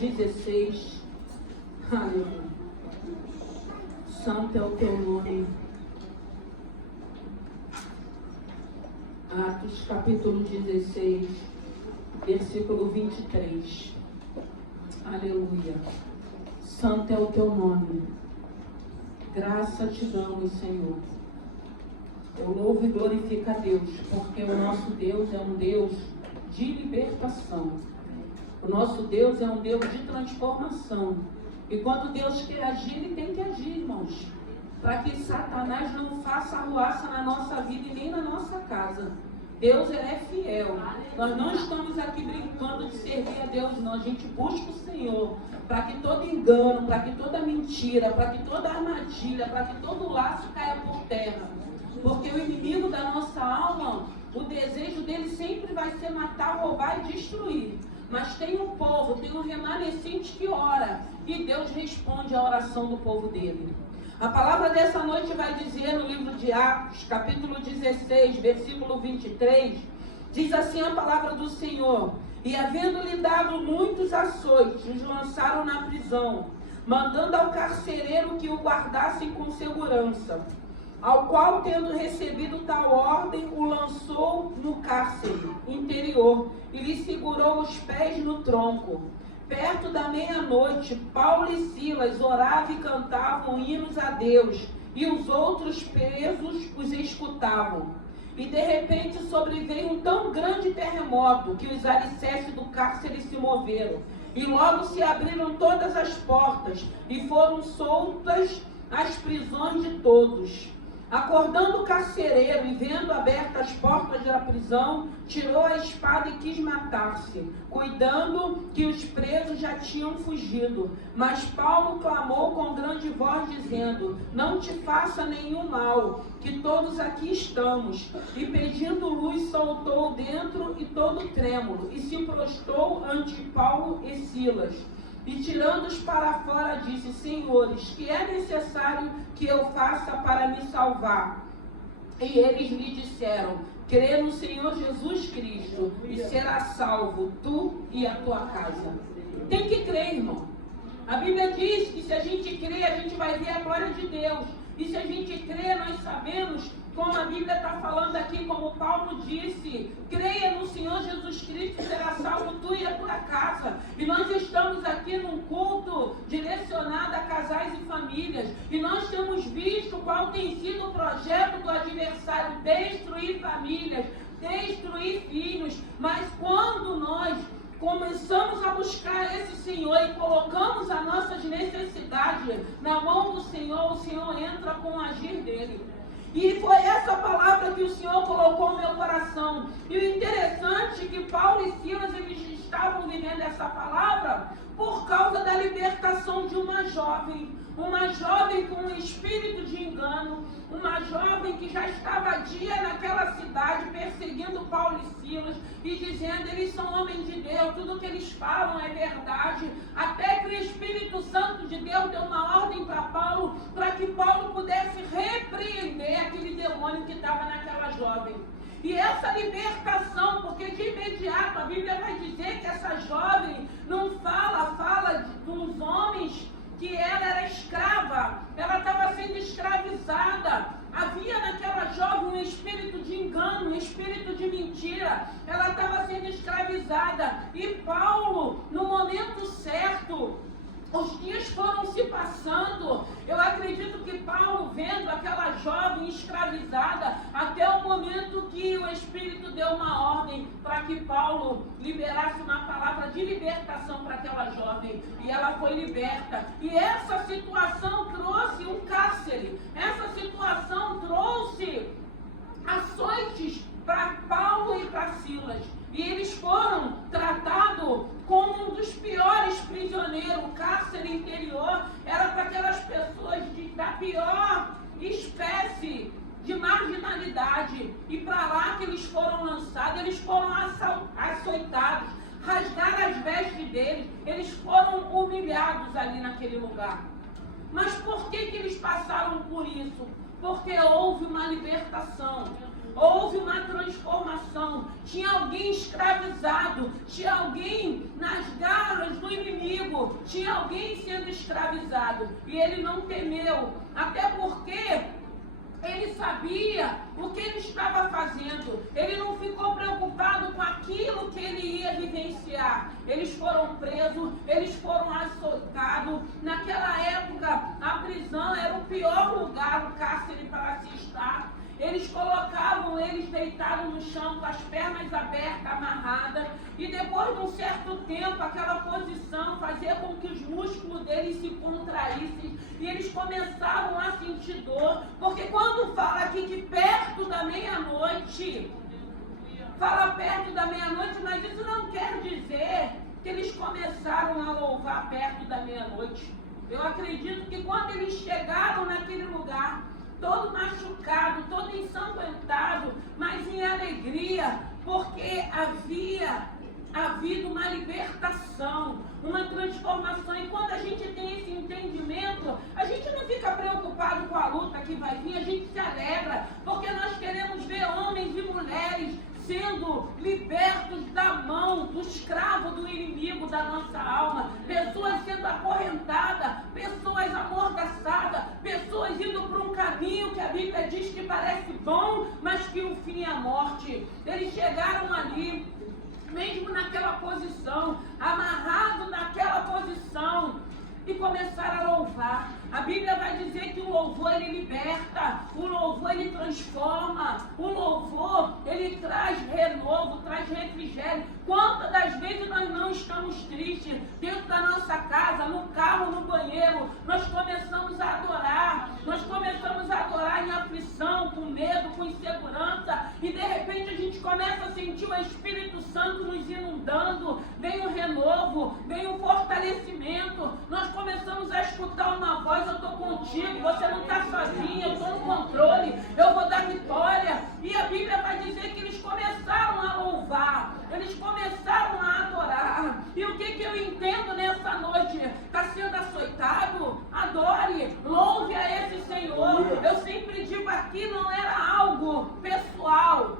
16. Aleluia. Santo é o teu nome. Atos capítulo 16, versículo 23. Aleluia. Santo é o teu nome. Graça te damos, Senhor. Eu louvo e glorifico a Deus, porque o nosso Deus é um Deus de libertação. O nosso Deus é um Deus de transformação. E quando Deus quer agir, Ele tem que agir, irmãos. Para que Satanás não faça arruaça na nossa vida e nem na nossa casa. Deus, Ele é fiel. Nós não estamos aqui brincando de servir a Deus, não. A gente busca o Senhor para que todo engano, para que toda mentira, para que toda armadilha, para que todo laço caia por terra. Porque o inimigo da nossa alma, o desejo dele sempre vai ser matar, roubar e destruir. Mas tem um povo, tem um remanescente que ora, e Deus responde à oração do povo dele. A palavra dessa noite vai dizer no livro de Atos, capítulo 16, versículo 23, diz assim a palavra do Senhor: e havendo-lhe dado muitos açoites, os lançaram na prisão, mandando ao carcereiro que o guardassem com segurança. Ao qual, tendo recebido tal ordem, o lançou no cárcere interior e lhe segurou os pés no tronco. Perto da meia-noite, Paulo e Silas oravam e cantavam hinos a Deus, e os outros presos os escutavam. E de repente sobreveio um tão grande terremoto que os alicerces do cárcere se moveram, e logo se abriram todas as portas, e foram soltas as prisões de todos. Acordando o carcereiro e vendo abertas as portas da prisão, tirou a espada e quis matar-se, cuidando que os presos já tinham fugido. Mas Paulo clamou com grande voz, dizendo: não te faça nenhum mal, que todos aqui estamos. E pedindo luz, soltou dentro e todo trêmulo, e se prostrou ante Paulo e Silas. E tirando-os para fora, disse: senhores, que é necessário que eu faça para me salvar? E eles lhe disseram: crê no Senhor Jesus Cristo, e serás salvo, tu e a tua casa. Tem que crer, irmão. A Bíblia diz que se a gente crer, a gente vai ver a glória de Deus. E se a gente crer, nós sabemos, como a Bíblia está falando aqui, como Paulo disse: creia no Senhor Jesus Cristo, será salvo tu e a tua casa. E nós estamos aqui num culto direcionado a casais e famílias, e nós temos visto qual tem sido o projeto do adversário: destruir famílias, destruir filhos. Mas quando nós começamos a buscar esse Senhor e colocamos as nossas necessidades na mão do Senhor, o Senhor entra com o agir dele. E foi essa palavra que o Senhor colocou no meu coração. E o interessante é que Paulo e Silas, eles estavam vivendo essa palavra por causa da libertação de uma jovem com um espírito de engano, uma jovem que já estava há dia naquela cidade perseguindo Paulo e Silas e dizendo: eles são homens de Deus, tudo que eles falam é verdade. Até que o Espírito Santo de Deus deu uma ordem para Paulo, para que Paulo pudesse repreender aquele demônio que estava naquela jovem. E essa libertação, porque de imediato a Bíblia vai dizer que essa jovem não fala de uns homens que ela era escrava, ela estava sendo escravizada. Havia naquela jovem um espírito de engano, um espírito de mentira. Ela estava sendo escravizada. E Paulo, no momento certo, os dias foram se passando. Eu acredito que Paulo, vendo aquela jovem escravizada, até o momento que o Espírito deu uma ordem para que Paulo liberasse uma palavra de libertação para aquela jovem. E ela foi liberta. E essa situação trouxe um cárcere. Essa situação trouxe açoites para Paulo e para Silas. E eles foram tratados como um dos piores prisioneiros. O cárcere interior era para aquelas pessoas da pior espécie de marginalidade. E para lá que eles foram lançados, eles foram açoitados, rasgaram as vestes deles, eles foram humilhados ali naquele lugar. Mas por que eles passaram por isso? Porque houve uma libertação. houve uma transformação. Tinha alguém escravizado, tinha alguém nas garras do inimigo, tinha alguém sendo escravizado. E ele não temeu, até porque ele sabia o que ele estava fazendo. Ele não ficou preocupado com aquilo que ele ia vivenciar. Eles foram presos, eles foram açoitados. Naquela época, a prisão era o pior lugar, o cárcere para se estar. Eles colocavam eles deitados no chão, com as pernas abertas, amarradas. E depois de um certo tempo, aquela posição fazia com que os músculos deles se contraíssem. E eles começavam a sentir dor. Porque quando fala aqui que perto da meia-noite, fala perto da meia-noite, mas isso não quer dizer que eles começaram a louvar perto da meia-noite. Eu acredito que quando eles chegaram naquele lugar, todo machucado, todo ensanguentado, mas em alegria, porque havia havido uma libertação, uma transformação. E quando a gente tem esse entendimento, a gente não fica preocupado com a luta que vai vir, a gente se alegra, porque nós queremos ver homens e mulheres sendo libertos da mão do escravo, do inimigo da nossa alma, pessoas sendo acorrentadas, pessoas amordaçadas, pessoas indo para um caminho que a Bíblia diz que parece bom, mas que o fim é a morte. Eles chegaram ali, mesmo naquela posição, amarrado naquela posição, e começaram a louvar. A Bíblia vai dizer que o louvor ele liberta, o louvor ele transforma, o louvor ele traz renovo, traz refrigério. Quantas das vezes nós não estamos tristes dentro da nossa casa, no carro, no banheiro, nós começamos a adorar, em aflição, com medo, com insegurança, e de repente a gente começa a sentir o Espírito Santo nos inundando, vem um renovo, vem um fortalecimento, nós começamos a escutar uma voz: eu estou contigo, você não está sozinho, eu estou no controle, eu vou dar vitória. E a Bíblia vai dizer que eles começaram a louvar, eles começaram a adorar. E o que eu entendo nessa noite? Está sendo açoitado? Adore, louve a esse Senhor. Eu sempre digo aqui, não era algo pessoal.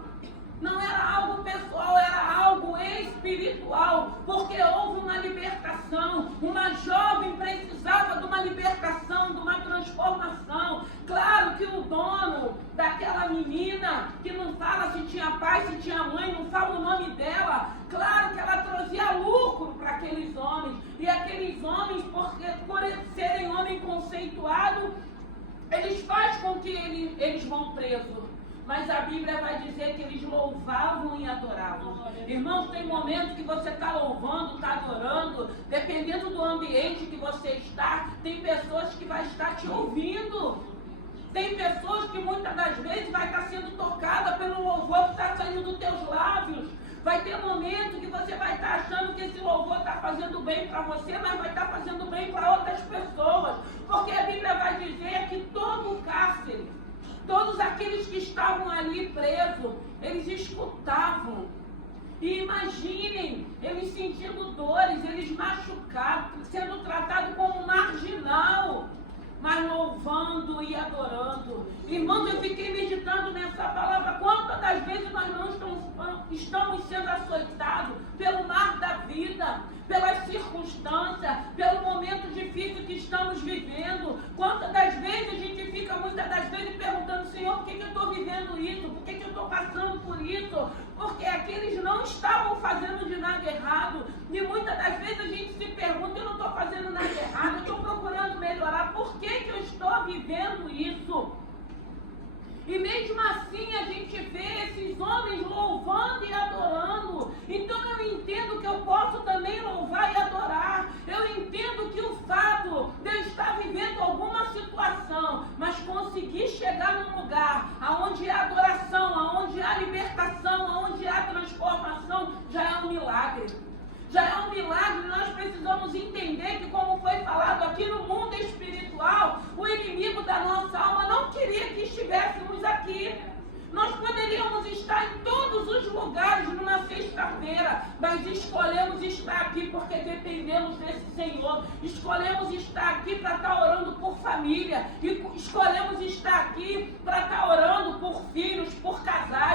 Não era algo pessoal, era algo espiritual, porque houve uma libertação. Uma jovem precisava de uma libertação, de uma transformação. Claro que o dono daquela menina, que não fala se tinha pai, se tinha mãe, não fala o nome dela, claro que ela trazia lucro para aqueles homens. E aqueles homens, por serem homens conceituados, eles fazem com que eles vão presos. Mas a Bíblia vai dizer que eles louvavam e adoravam. Irmãos, tem momentos que você está louvando, está adorando, dependendo do ambiente que você está, tem pessoas que vão estar te ouvindo. Tem pessoas que muitas das vezes vai estar sendo tocada pelo louvor que está saindo dos teus lábios. Vai ter momento que você vai estar achando que esse louvor está fazendo bem para você, mas vai estar fazendo bem para outras pessoas. Porque a Bíblia vai dizer que todo o cárcere, todos aqueles que estavam ali presos, eles escutavam. E imaginem, eles sentindo dores, eles machucados, sendo tratados como marginal, mas louvando e adorando. Irmãos, eu fiquei meditando nessa palavra. Quantas das vezes nós não estamos sendo açoitados pelo mar da vida, pelas circunstâncias, pelo momento difícil que estamos vivendo? Quantas das vezes a gente fica muitas das vezes perguntando: Senhor, por que eu estou vivendo isso? Por que eu estou passando por isso? Porque aqueles não estavam fazendo de nada errado. E muitas das vezes a gente se pergunta: eu não estou fazendo nada errado, eu estou procurando melhorar, por que eu estou vivendo isso? E mesmo assim a gente vê esses homens louvando e adorando. Então eu entendo que eu posso também louvar e adorar. Eu entendo que o fato de eu estar vivendo alguma situação, mas conseguir chegar num lugar onde há adoração, onde há libertação, onde há transformação, já é um milagre. Já é um milagre. Nós precisamos entender que, como foi falado aqui, no mundo espiritual, o inimigo da nossa alma não queria que estivéssemos aqui. Nós poderíamos estar em todos os lugares numa sexta-feira, mas escolhemos estar aqui porque dependemos desse Senhor. Escolhemos estar aqui para estar orando por família. E escolhemos estar aqui para estar orando por filhos, por casais.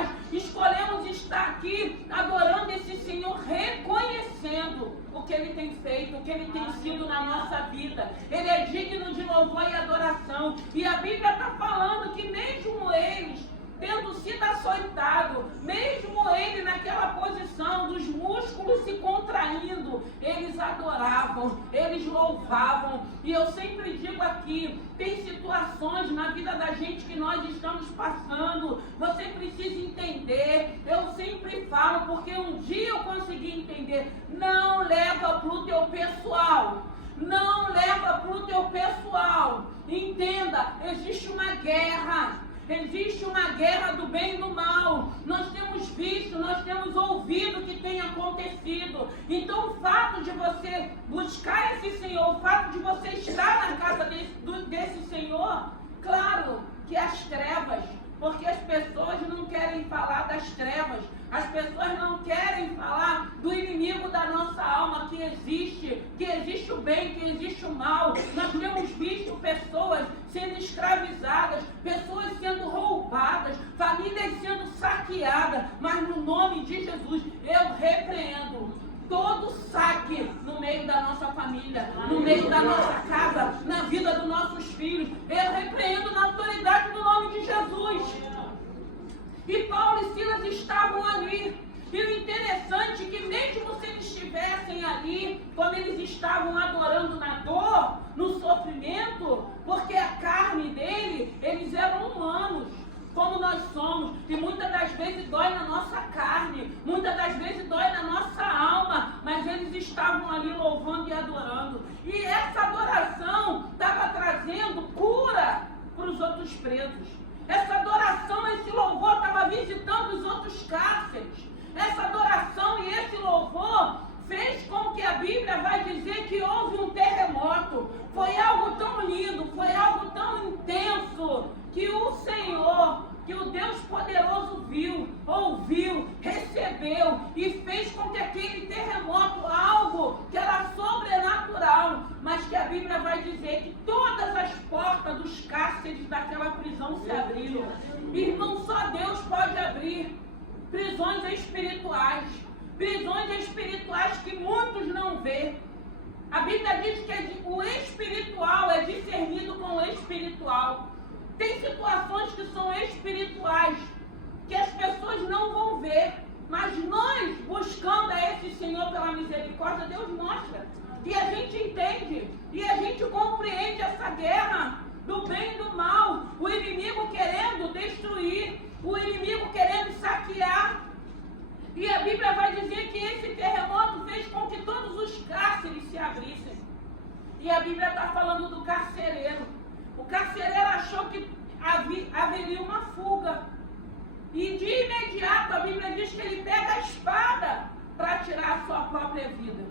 louvor e adoração. E a Bíblia está falando que mesmo eles, tendo sido açoitado, mesmo ele naquela posição dos músculos se contraindo, eles adoravam, eles louvavam. E eu sempre digo aqui, tem situações na vida da gente que nós estamos passando, você precisa entender. Eu sempre falo, porque um dia eu consegui entender, não leva para o teu pessoal. Não leva para o teu pessoal. Entenda, existe uma guerra. Existe uma guerra do bem e do mal. Nós temos visto, nós temos ouvido o que tem acontecido. Então o fato de você buscar esse Senhor, o fato de você estar na casa desse Senhor, claro que as trevas, porque as pessoas não querem falar das trevas, as pessoas não querem falar do inimigo da nossa alma que existe o bem, que existe o mal. Nós temos visto pessoas sendo escravizadas, pessoas sendo roubadas, famílias sendo saqueadas, mas no nome de Jesus eu repreendo todo saque no meio da nossa família, no meio da nossa casa, na vida dos nossos filhos. Eu repreendo na autoridade do nome de Jesus. E Paulo e Silas estavam ali. E o interessante é que mesmo se eles estivessem ali, como eles estavam adorando na dor, no sofrimento, porque a carne dele, eles eram humanos, como nós somos, e muitas das vezes dói na nossa carne, muitas das vezes dói na nossa alma, mas eles estavam ali louvando e adorando. E essa adoração estava trazendo cura para os outros presos. Essa adoração, esse louvor estava visitando os outros cárceres. Essa adoração e esse louvor fez com que a Bíblia vai dizer que houve um terremoto. Foi algo tão lindo, foi algo tão intenso, que o Senhor, que o Deus poderoso viu, ouviu, recebeu e fez com que aquele terremoto, algo que era sobrenatural, mas que a Bíblia vai dizer que todas as portas dos cárceres daquela prisão se abriram. Irmão, só Deus pode abrir prisões espirituais que muitos não vê. A Bíblia diz que o espiritual é discernido com o espiritual. Tem situações que são espirituais, que as pessoas não vão ver, mas nós, buscando a esse Senhor pela misericórdia, Deus mostra. E a gente entende, e a gente compreende essa guerra do bem e do mal, o inimigo querendo destruir, o inimigo querendo saquear. E a Bíblia vai dizer que esse terremoto fez com que todos os cárceres se abrissem. E a Bíblia está falando do carcereiro. O carcereiro achou que haveria uma fuga. E de imediato a Bíblia diz que ele pega a espada para tirar a sua própria vida.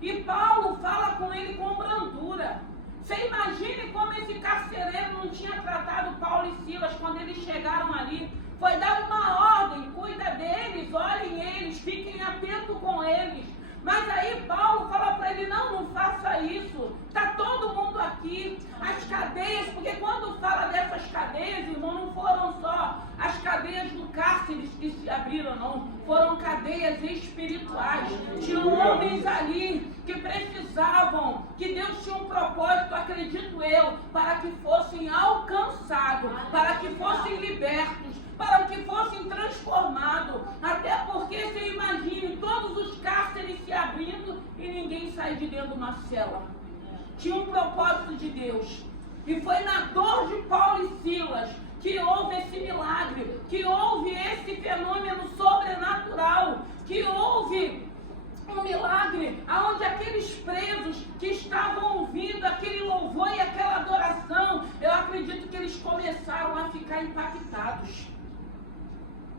E Paulo fala com ele com brandura. Você imagine como esse carcereiro não tinha tratado Paulo e Silas quando eles chegaram ali. Foi dada uma ordem, cuida deles, olhem eles, fiquem atentos com eles. Mas aí Paulo fala para ele, não faça isso, está todo mundo aqui. As cadeias, porque quando fala dessas cadeias, irmão, não foram só as cadeias do cárcere que se abriram, não. Foram cadeias espirituais. Tinham homens ali que precisavam, que Deus tinha um propósito, acredito eu, para que fossem alcançados, para que fossem libertos, para que fossem transformados. Até porque você imagine todos os cárceres se abrindo e ninguém sai de dentro de uma cela. Tinha um propósito de Deus. E foi na dor de Paulo e Silas que houve esse milagre, que houve esse fenômeno sobrenatural, que houve um milagre onde aqueles presos que estavam ouvindo aquele louvor e aquela adoração, eu acredito que eles começaram a ficar impactados.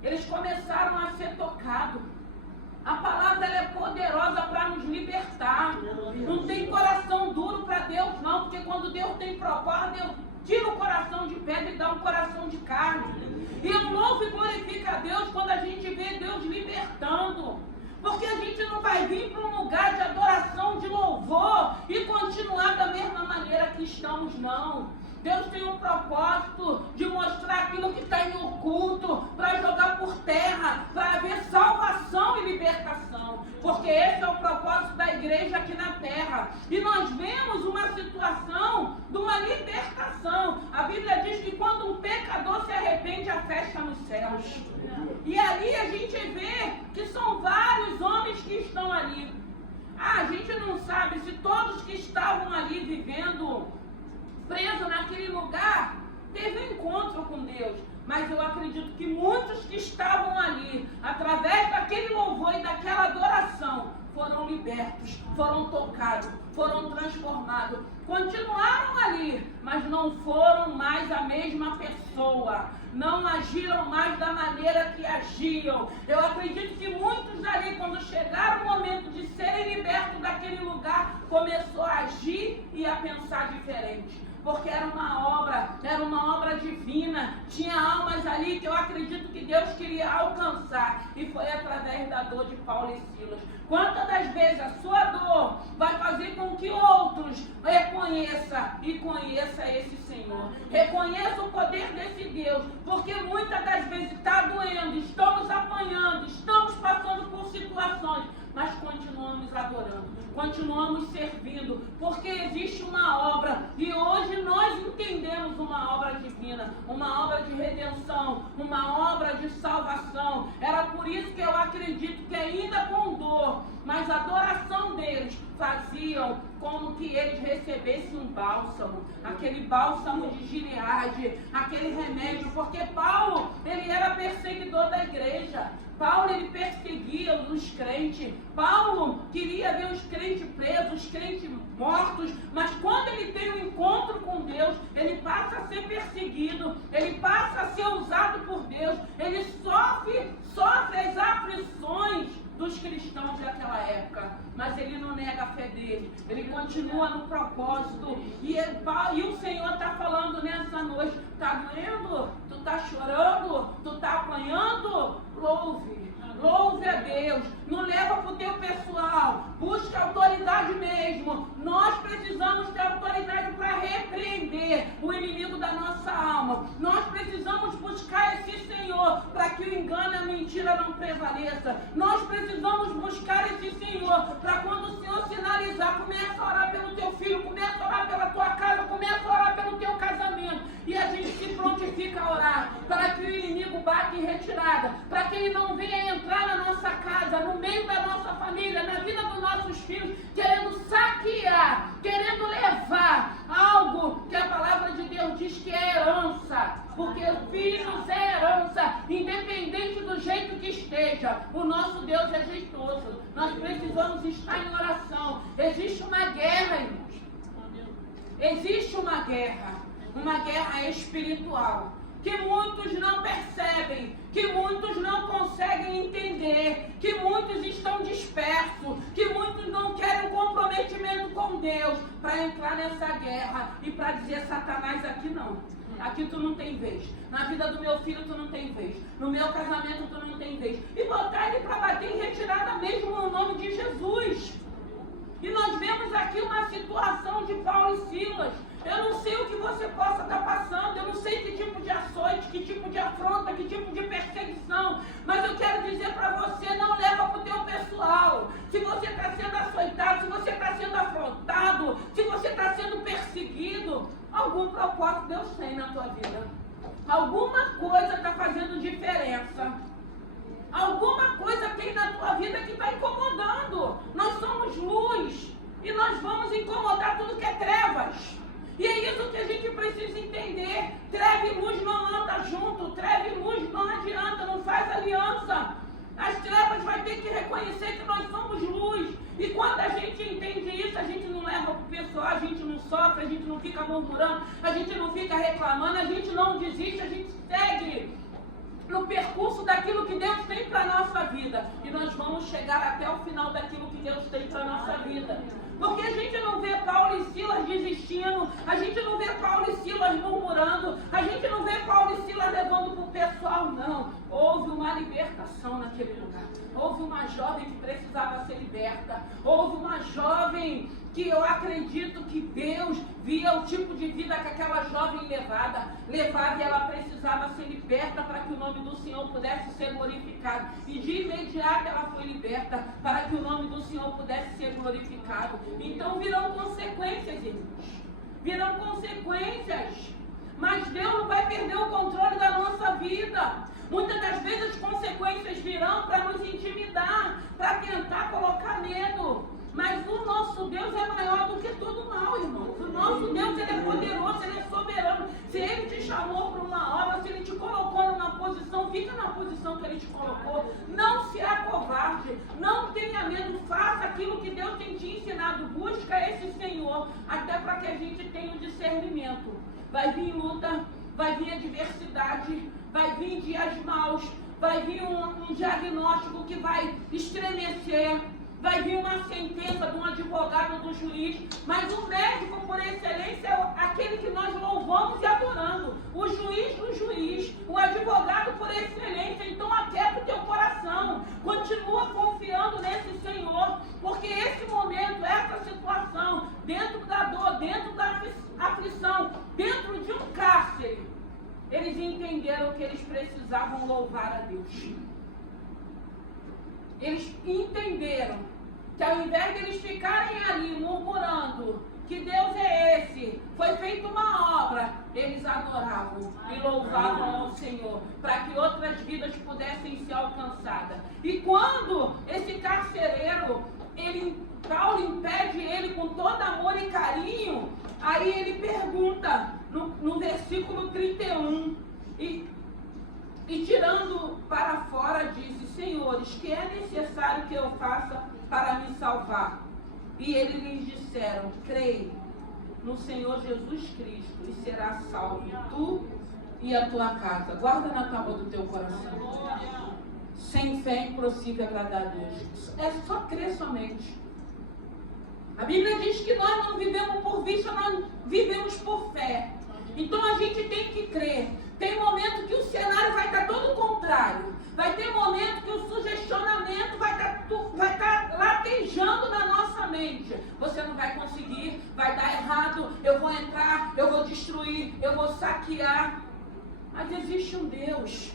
Eles começaram a ser tocados. A palavra ela é poderosa para nos libertar. Não tem coração duro para Deus, não, porque quando Deus tem propósito, Deus tira o coração de pedra e dá um coração de carne. E eu louvo e glorifico a Deus quando a gente vê Deus libertando. Porque a gente não vai vir para um lugar de adoração, de louvor e continuar da mesma maneira que estamos, não. Deus tem um propósito de mostrar aquilo que está em oculto, para jogar por terra, para haver salvação e libertação. Porque esse é o propósito da igreja aqui na terra. E nós vemos uma situação de uma céus. E ali a gente vê que são vários homens que estão ali. A gente não sabe se todos que estavam ali vivendo, presos naquele lugar, teve um encontro com Deus. Mas eu acredito que muitos que estavam ali, através daquele louvor e daquela adoração, foram libertos, foram tocados, foram transformados. Continuaram ali, mas não foram mais a mesma pessoa. Não agiram mais da maneira que agiam. Eu acredito que muitos ali, quando chegaram o momento de serem libertos daquele lugar, começou a agir e a pensar diferente. Porque era uma obra divina, tinha almas ali que eu acredito que Deus queria alcançar, e foi através da dor de Paulo e Silas. Quantas das vezes a sua dor vai fazer com que outros reconheçam e conheçam esse Senhor, reconheça o poder desse Deus, porque muitas das vezes está doendo, estamos apanhando, estamos passando por situações, mas continuamos adorando, continuamos servindo, porque existe uma obra, e hoje nós entendemos uma obra divina, uma obra de redenção, uma obra de salvação. Era por isso que eu acredito que ainda com dor, mas a adoração deles faziam como que eles recebessem um bálsamo, aquele bálsamo de Gileade, aquele remédio, porque Paulo, ele era perseguidor da igreja. Paulo, ele perseguia os crentes. Paulo queria ver os crentes presos, os crentes mortos, mas quando ele tem um encontro com Deus, ele passa a ser perseguido, ele passa a ser usado por Deus, ele sofre as aflições dos cristãos daquela época, mas ele não nega a fé dele, ele continua no propósito, e o Senhor está falando nessa noite: está doendo? Tu está chorando? Tu está apanhando? Louve a Deus, não leva para o teu pessoal, busca autoridade mesmo. Nós precisamos ter autoridade para repreender o inimigo da nossa alma. Nós precisamos buscar esse Senhor para que o engano e a mentira não prevaleça. Nós precisamos buscar esse Senhor para quando o Senhor sinalizar, começa a orar pelo teu filho, começa a orar pela tua casa, começa a orar pelo teu casamento, e a gente se prontifica a orar para que o inimigo bata em retirada, para que ele não venha entrar na nossa casa, no meio da nossa família, na vida dos nossos filhos, querendo saquear, querendo levar algo que a palavra de Deus diz que é herança, porque filhos é herança, independente do jeito que esteja. O nosso Deus é jeitoso. Nós precisamos estar em oração. Existe uma guerra, irmãos. Existe uma guerra espiritual, que muitos não percebem, que muitos não conseguem entender, que muitos estão dispersos, que muitos não querem um comprometimento com Deus para entrar nessa guerra e para dizer: Satanás, aqui não. Aqui tu não tem vez. Na vida do meu filho tu não tem vez. No meu casamento tu não tem vez. E botar ele para bater em retirada mesmo no nome de Jesus. E nós vemos aqui uma situação de Paulo e Silas. Eu não sei o que você possa estar passando, eu não sei que tipo de açoite, que tipo de afronta, que tipo de perseguição, mas eu quero dizer para você: não leva para o teu pessoal. Se você está sendo açoitado, se você está sendo afrontado, se você está sendo perseguido, algum propósito Deus tem na tua vida. Alguma coisa está fazendo diferença. Alguma coisa tem na tua vida que está incomodando. Nós somos luz e nós vamos incomodar tudo que é trevas. E é isso que a gente precisa entender. Treva e luz não andam junto. Treva e luz não adianta, não faz aliança. As trevas vai ter que reconhecer que nós somos luz. E quando a gente entende isso, a gente não leva para o pessoal, a gente não sofre, a gente não fica murmurando, a gente não fica reclamando, a gente não desiste, a gente segue no percurso daquilo que Deus tem para a nossa vida. E nós vamos chegar até o final daquilo que Deus tem para a nossa vida. Porque a gente não vê Paulo e Silas desistindo, a gente não vê Paulo e Silas murmurando, a gente não vê Paulo e Silas levando para o pessoal, não. Houve uma libertação naquele lugar. Houve uma jovem que precisava ser liberta. Houve uma jovem que eu acredito que Deus via o tipo de vida que aquela jovem levava e ela precisava ser liberta para que o nome do Senhor pudesse ser glorificado. E de imediato ela foi liberta para que o nome do Senhor pudesse ser glorificado. Então virão consequências, irmãos. Virão consequências. Mas Deus não vai perder o controle da nossa vida. Muitas das vezes as consequências virão para nos intimidar, para tentar colocar medo. Mas o nosso Deus é maior do que todo mal, irmãos. O nosso Deus, Ele é poderoso, Ele é soberano. Se Ele te chamou para uma obra, se Ele te colocou numa posição, fica na posição que Ele te colocou. Não se acovarde, não tenha medo, faça aquilo que Deus tem te ensinado. Busca esse Senhor, até para que a gente tenha um discernimento. Vai vir luta, vai vir adversidade, vai vir dias maus, vai vir um diagnóstico que vai estremecer. Vai vir uma sentença de um advogado, do juiz, mas o médico por excelência é aquele que nós louvamos e adoramos. O juiz do juiz, o advogado por excelência. Então aquieta o teu coração, continua confiando nesse Senhor, porque esse momento, essa situação, dentro da dor, dentro da aflição, dentro de um cárcere, eles entenderam que eles precisavam louvar a Deus. Eles entenderam que ao invés de eles ficarem ali murmurando que Deus é esse, foi feita uma obra, eles adoravam e louvavam ao Senhor, para que outras vidas pudessem ser alcançadas. E quando esse carcereiro, Paulo impede ele com todo amor e carinho, aí ele pergunta no versículo 31, e tirando para fora, disse: Senhores, que é necessário que eu faça para me salvar? E eles lhes disseram: Crei no Senhor Jesus Cristo e serás salvo, tu e a tua casa. Guarda na tábua do teu coração. Sem fé é impossível agradar a Deus. É só crer somente. A Bíblia diz que nós não vivemos por vista, nós vivemos por fé. Então a gente tem que crer. Tem momento que o cenário vai estar todo contrário. Vai ter momento que o sugestionamento vai estar latejando na nossa mente. Você não vai conseguir, vai dar errado, eu vou entrar, eu vou destruir, eu vou saquear. Mas existe um Deus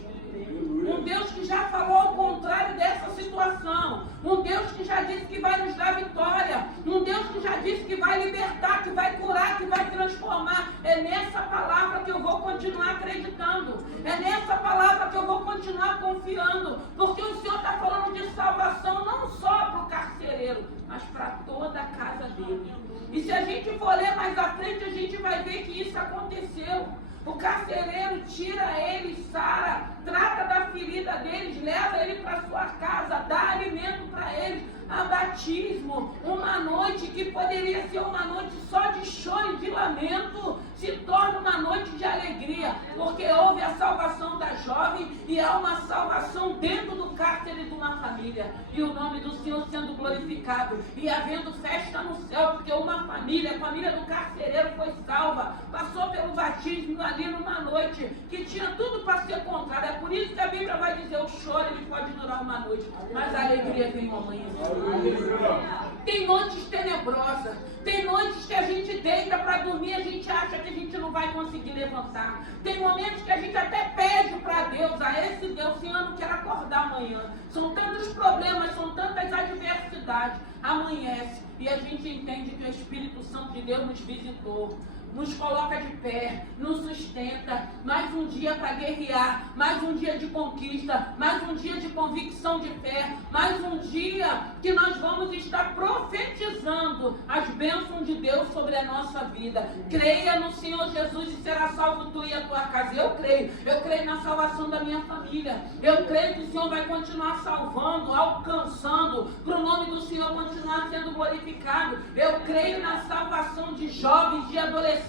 que já falou ao contrário dessa situação. Um Deus que já disse que vai nos dar vitória. Um Deus que já disse que vai libertar, que vai curar, que vai transformar. É nessa palavra que eu vou continuar acreditando. É nessa palavra que eu vou continuar confiando. Porque o Senhor está falando de salvação não só para o carcereiro, mas para toda a casa dele. E se a gente for ler mais à frente, a gente vai ver que isso aconteceu. O carcereiro tira ele, sara, trata da ferida deles, leva ele para sua casa, dá alimento para eles. A batismo, uma noite que poderia ser uma noite só de choro e de lamento, se torna uma noite de alegria, porque houve a salvação da jovem e há uma salvação dentro do cárcere de uma família, e o nome do Senhor sendo glorificado, e havendo festa no céu, porque uma família, a família do carcereiro foi salva, passou pelo batismo ali numa noite, que tinha tudo para ser contrário. É por isso que a Bíblia vai dizer: o choro ele pode durar uma noite, mas a alegria vem no amanhecer. Tem noites tenebrosas, tem noites que a gente deita para dormir, a gente acha que a gente não vai conseguir levantar. Tem momentos que a gente até pede para Deus: a esse Deus, Senhor, eu não quero acordar amanhã. São tantos problemas, são tantas adversidades. Amanhece e a gente entende que o Espírito Santo de Deus nos visitou, nos coloca de pé, nos sustenta. Mais um dia para guerrear, mais um dia de conquista, mais um dia de convicção de fé, mais um dia que nós vamos estar profetizando as bênçãos de Deus sobre a nossa vida. Creia no Senhor Jesus e será salvo tu e a tua casa. Eu creio na salvação da minha família. Eu creio que o Senhor vai continuar salvando, alcançando, para o nome do Senhor continuar sendo glorificado. Eu creio na salvação de jovens, de adolescentes.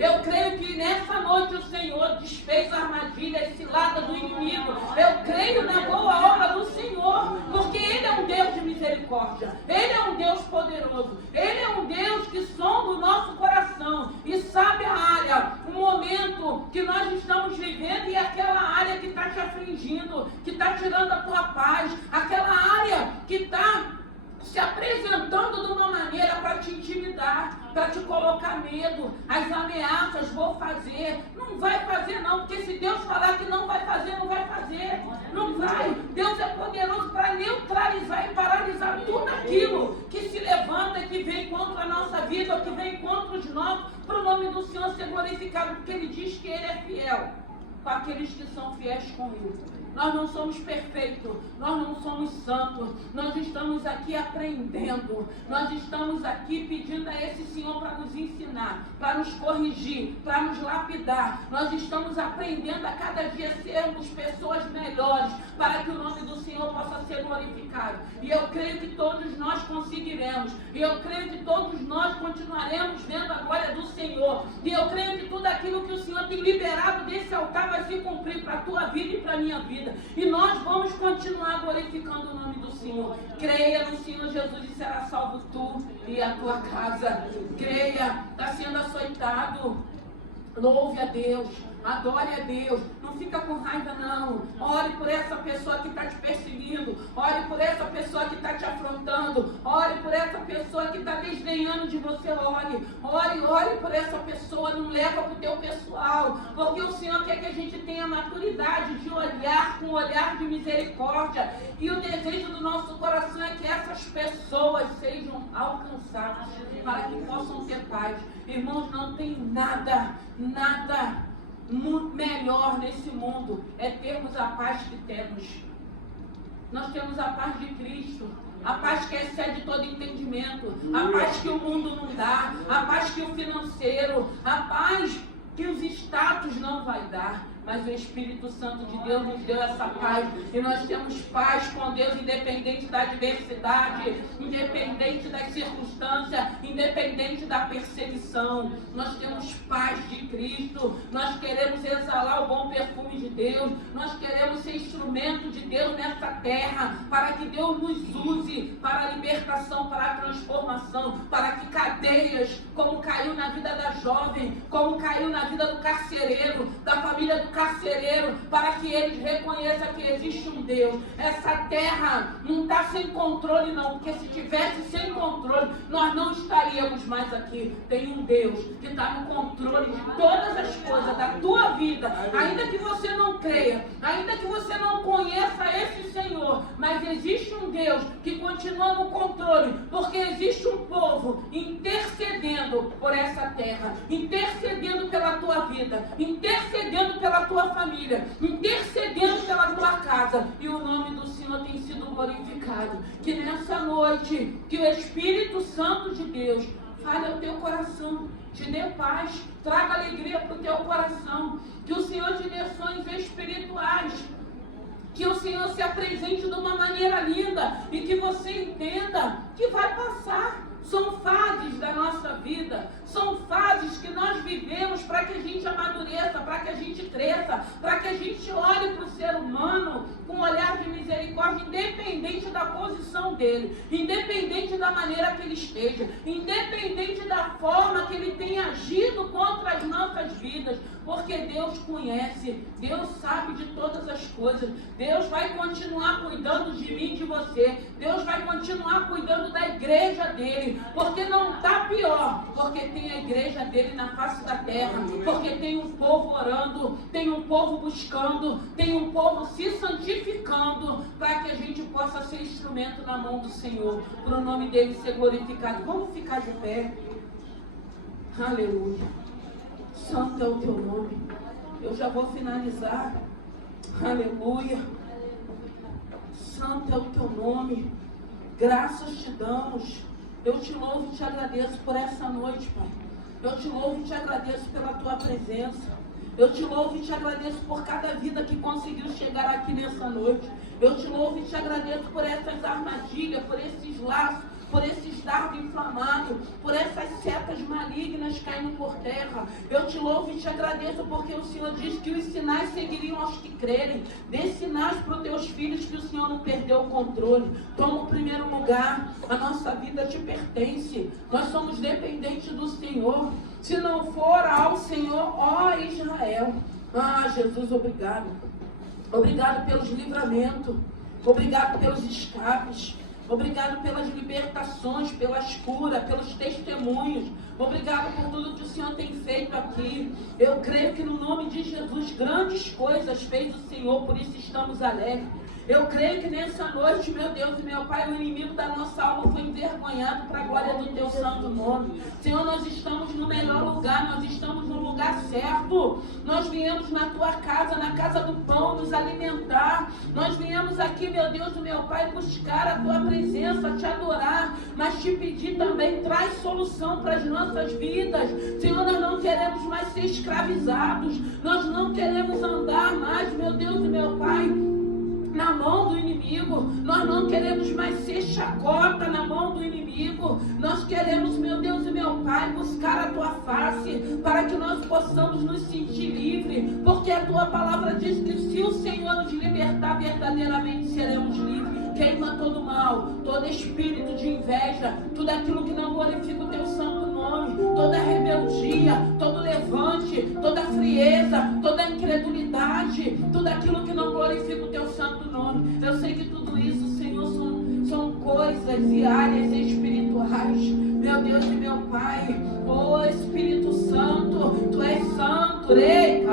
Eu creio que nessa noite o Senhor desfez a armadilha, a cilada do inimigo. Eu creio na boa obra do Senhor, porque Ele é um Deus de misericórdia, Ele é um Deus poderoso, Ele é um Deus que sonda o nosso coração e sabe a área, o momento que nós estamos vivendo e aquela área que está te afligindo, que está tirando a tua paz, aquela área que está se apresentando de uma maneira para te intimidar, para te colocar medo, as ameaças: vou fazer, não vai fazer não, porque se Deus falar que não vai fazer, não vai fazer, não vai. Deus é poderoso para neutralizar e paralisar tudo aquilo que se levanta, que vem contra a nossa vida, que vem contra os nossos, para o nome do Senhor ser glorificado, porque Ele diz que Ele é fiel com aqueles que são fiéis com Ele. Nós não somos perfeitos, nós não somos santos, nós estamos aqui aprendendo, nós estamos aqui pedindo a esse Senhor para nos ensinar, para nos corrigir, para nos lapidar. Nós estamos aprendendo a cada dia sermos pessoas melhores, para que o nome do Senhor possa ser glorificado. E eu creio que todos nós conseguiremos, e eu creio que todos nós continuaremos vendo a glória do Senhor, e eu creio que tudo aquilo que o Senhor tem liberado desse altar vai se cumprir para a tua vida e para a minha vida. E nós vamos continuar glorificando o nome do Senhor. Creia no Senhor Jesus e será salvo tu e a tua casa. Creia, está sendo açoitado. Louve a Deus, adore a Deus, não fica com raiva não. Ore por essa pessoa que está te perseguindo, ore por essa pessoa que está te afrontando, ore por essa pessoa que está desdenhando de você. Ore por essa pessoa, não leva para o teu pessoal, porque o Senhor quer que a gente tenha maturidade de olhar com um olhar de misericórdia, e o desejo do nosso coração é que essas pessoas sejam alcançadas, para que possam ter paz. Irmãos, não tem nada melhor nesse mundo, é termos a paz que temos. Nós temos a paz de Cristo, a paz que excede todo entendimento, a paz que o mundo não dá, a paz que o financeiro, a paz que os status não vai dar. Mas o Espírito Santo de Deus nos deu essa paz, e nós temos paz com Deus, independente da adversidade, independente das circunstâncias, independente da perseguição. Nós temos paz de Cristo, nós queremos exalar o bom perfume de Deus, nós queremos ser instrumento de Deus nessa terra, para que Deus nos use para a libertação, para a transformação, para que cadeias, como caiu na vida da jovem, como caiu na vida do carcereiro, da família do carcereiro, para que eles reconheçam que existe um Deus. Essa terra não está sem controle não, porque se tivesse sem controle, nós não estaríamos mais aqui. Tem um Deus que está no controle de todas as coisas da tua vida, ainda que você não creia, ainda que você não conheça esse Senhor, mas existe um Deus que continua no controle, porque existe um povo intercedendo por essa terra, intercedendo pela tua vida, intercedendo pela tua família, intercedendo pela tua casa, e o nome do Senhor tem sido glorificado. Que nessa noite, que o Espírito Santo de Deus fale ao teu coração, te dê paz, traga alegria para o teu coração, que o Senhor te dê sonhos espirituais, que o Senhor se apresente de uma maneira linda, e que você entenda que vai passar. São fases da nossa vida, são fases que nós vivemos para que a gente amadureça, para que a gente cresça, para que a gente olhe para o ser humano com um olhar de misericórdia, independente da posição dele, independente da maneira que ele esteja, independente da forma que ele tenha agido contra as nossas vidas, porque Deus conhece, Deus sabe de todas as coisas, Deus vai continuar cuidando de mim e de você, Deus vai continuar cuidando da igreja dele, porque não está pior, porque tem a igreja dele na face da terra, porque tem um povo orando, tem um povo buscando, tem um povo se santificando, para que a gente possa ser instrumento na mão do Senhor, para o nome dele ser glorificado. Vamos ficar de pé. Aleluia. Santo é o teu nome. Eu já vou finalizar. Aleluia. Santo é o teu nome. Graças te damos. Eu te louvo e te agradeço por essa noite, Pai. Eu te louvo e te agradeço pela tua presença. Eu te louvo e te agradeço por cada vida que conseguiu chegar aqui nessa noite. Eu te louvo e te agradeço por essas armadilhas, por esses laços, por esses dardos inflamados, por essas setas malignas caindo por terra. Eu te louvo e te agradeço porque o Senhor diz que os sinais seguiriam aos que crerem. Dê sinais para os teus filhos que o Senhor não perdeu o controle. Toma o primeiro lugar. A nossa vida te pertence. Nós somos dependentes do Senhor. Se não for ao Senhor, ó Israel. Ah, Jesus, obrigado. Obrigado pelos livramentos. Obrigado pelos escapes. Obrigado pelas libertações, pelas curas, pelos testemunhos. Obrigado por tudo que o Senhor tem feito aqui. Eu creio que no nome de Jesus, grandes coisas fez o Senhor, por isso estamos alegres. Eu creio que nessa noite, meu Deus e meu Pai, o inimigo da nossa alma foi envergonhado para a glória do Teu santo nome. Senhor, nós estamos no melhor lugar, nós estamos no lugar certo. Nós viemos na Tua casa, na casa do pão, nos alimentar. Nós viemos aqui, meu Deus e meu Pai, buscar a Tua presença, Te adorar, mas Te pedir também, traz solução para as nossas vidas. Senhor, nós não queremos mais ser escravizados, nós não queremos andar mais, meu Deus e meu Pai, na mão do inimigo. Nós não queremos mais ser chacota na mão do inimigo. Nós queremos, meu Deus e meu Pai, buscar a Tua face para que nós possamos nos sentir livres, porque a Tua palavra diz que se o Senhor nos libertar, verdadeiramente seremos livres. Queima todo mal, todo espírito de inveja, tudo aquilo que não glorifica o Teu santo nome, toda rebeldia, todo levante, toda frieza, toda incredulidade, tudo aquilo que não glorifica o Teu santo nome. Eu sei que tudo isso, Senhor, são coisas e áreas espirituais. Meu Deus e meu Pai, oh Espírito Santo, Tu és santo, rei,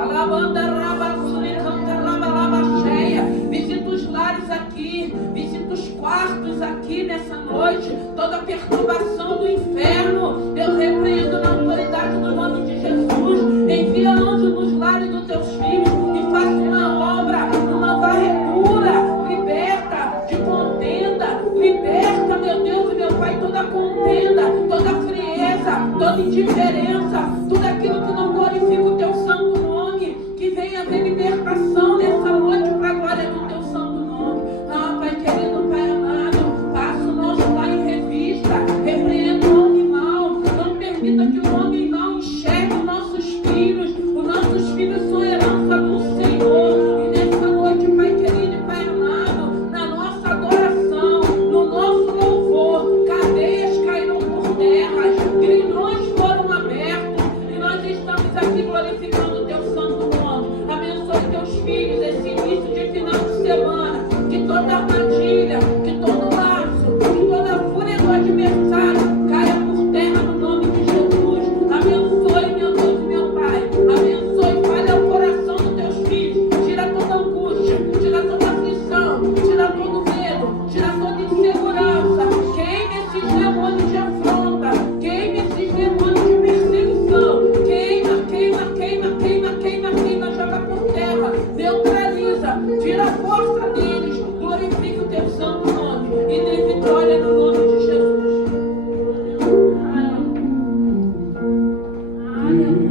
visita os lares aqui, visita os quartos aqui nessa noite, toda perturbação do inferno, eu repreendo na autoridade do nome de Jesus. Envia anjo nos lares dos Teus filhos e faça uma obra, uma varredura, liberta de contenda, liberta, meu Deus e meu Pai, toda contenda, toda frieza, toda indiferença, tudo aquilo que não glorifica o Teu santo nome, que venha haver libertação nessa noite para a glória do Teu santo nome. Ah, Pai querido, Pai amado, passa o nosso lar em revista, repreenda o homem mau, não permita que o homem mau enxergue os nossos filhos são herança do Senhor. E nessa noite, Pai querido e Pai amado, na nossa adoração, no nosso louvor, cadeias caíram por terra, grilhões foram abertos, e nós estamos aqui glorificando